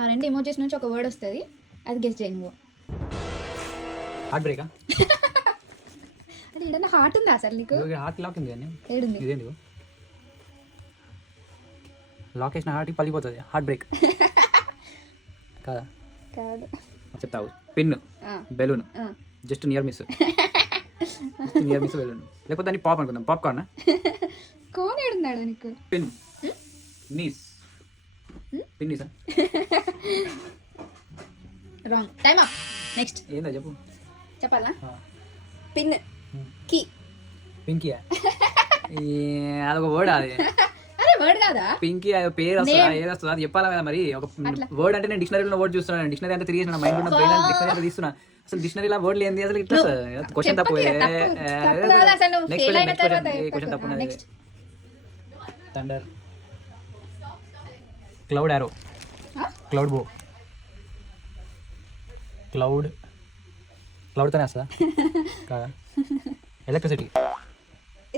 ఆ రెండు ఎమోజీస్ నుంచి ఒక వర్డ్ వస్తుంది, అది గెస్ చేయి నువ్వు. హార్ట్ బ్రేకా? అది ఏదన్నా హార్ట్ ఉందా అసలు నీకు? హార్ట్ లాక్ ఉంది కానీ ఏడుంది? ఇదేంటి లాక్ వేసిన హార్ట్కి పలిపోతుంది. హార్ట్ బ్రేక్ కాదా? కాదు. చెప్తావు. Pin, balloon, just near miss. Near miss balloon, లేకపోతే దాన్ని పాప్ అనుకుందాం. పాప్కార్న్. కోన్ ఏడున్నాడు నీకు? పిన్ నీస్. పిన్ నీసా? రాంగ్. Time up. నెక్స్ట్ ఏందా చెప్పు. చెప్పాలా? Pin key. పింకీయా? అదొక వర్డ్. అది అరే వర్డ్ కాదా? పింకీ అది పేరు వస్తుందా ఏది వస్తుందా అది చెప్పాలా కదా మరి. ఒక వర్డ్ అంటే నేను డిక్షనరీలో వర్డ్ చూస్తున్నాను. డిక్షనరీ అంతా తిరిగి మైండ్ ఉన్న బ్రెయిన్ డిక్షనరీ అంతా తీస్తున్నా. అసలు డిక్షనరీలో వర్డ్ ఏంది అసలు? ఇట్లా క్వశ్చన్ తప్పు. క్వశ్చన్ తప్పు. థండర్, క్లౌడ్ యారో, క్లౌడ్ బో. క్లౌడ్తోనే వస్తుందా? కాదా? ఎలక్ట్రిసిటీ.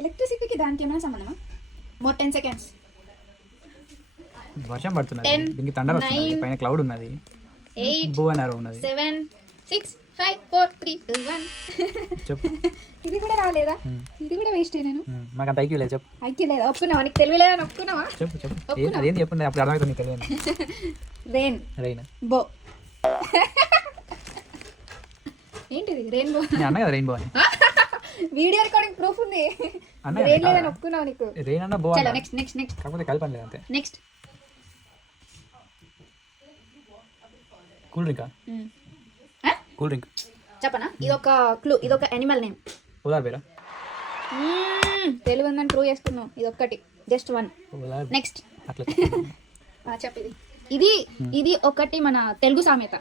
ఎలక్ట్రిసిటీకి దానికి ఏమైనా సంబంధమా? More 10 seconds. వర్షం పడుతున్నది, దీనికి థండర్ వస్తుంది, పైన క్లౌడ్ ఉన్నది, 8 బో అండ్ యారో ఉన్నది. 7 6 5 4 3 2 1. చెప్పు. ఇది కూడా రాలేదా? ఇది కూడా వేస్ట్ నేను. మాకు అంత ఐక్యూ లేదు. చెప్పు. ఐక్యూ లేదా? ఒప్పుకున్నావా? నీకు తెలియలేదని ఒప్పుకున్నావా? చెప్పు చెప్పు. అదేంటి చెప్పండి, అప్పుడు అర్థమవుతుంది. నీకు తెలియదు. రెయిన్. రెయిన్. బో. ఏంటిది? రెయిన్బో. నేను అన్నా కదా రెయిన్బో అని. వీడియో రికార్డింగ్ ప్రూఫ్ ఉంది. అన్నా రెయిన్ లేదని ఒప్పుకున్నావు నీకు. రెయిన్ అన్న బో. చలో నెక్స్ట్ నెక్స్ట్ నెక్స్ట్. కాకపోతే కలపని లేదు అంతే. నెక్స్ట్ కూల్ డ్రింకా? కూల్ డ్రింక్ చెప్పనా? ఇదొక క్లూ, ఇదొక యానిమల్ నేమ్. పోలార్ బేరా? తెలుగు ఉందని ప్రూవ్ చేసుకున్నావు. ఇది ఒక్కటి, జస్ట్ వన్. నెక్స్ట్ అట్లా చెప్పు. ఇది ఇది ఒకటి మన తెలుగు సామెత.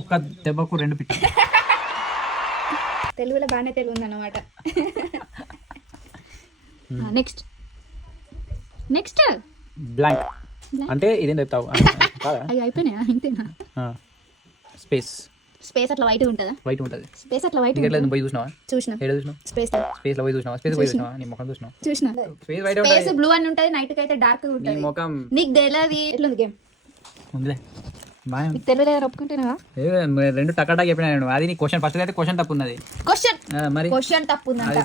ఒక్క దెబ్బకు రెండు పిట్ట. తెలుగులో బాగానే తెలుగు ఉందన్నమాట. నెక్స్ట్ నెక్స్ట్ బ్లాంక్ అంటే ఇదేం చెప్తావు? అవి అయిపోయినాయా? ఇంతేనా? స్పేస్. స్పేస్ అట్లా వైట్ ఉంటుందా? వైట్ ఉంటుంది. స్పేస్ అట్లా వైట్ ఉంటుంది. పోయి చూసినావా? చూసినా. ఏడ చూసినావు? స్పేస్ స్పేస్ లో పోయి చూసినావా? స్పేస్ పోయి చూసినావా? నీ ముఖం చూసినావు? చూసినా. స్పేస్ వైట్ స్పేస్ ఉంటుంది. బ్లూ అని ఉంటుంది, నైట్ కి అయితే డార్క్ నీ ఉంటుంది. ముఖం నీకు తెలియదు. ఎట్లుంది గేమ్? ఉందిలే బాగా. నీకు తెలియలేదు ఒప్పుకుంటున్నావా? రెండు టకాటా చెప్పినా. అది నీ క్వశ్చన్ ఫస్ట్ అయితే క్వశ్చన్ తప్పు ఉన్నది. క్వశ్చన్ మరి క్వశ్చన్ తప్పు ఉందంట.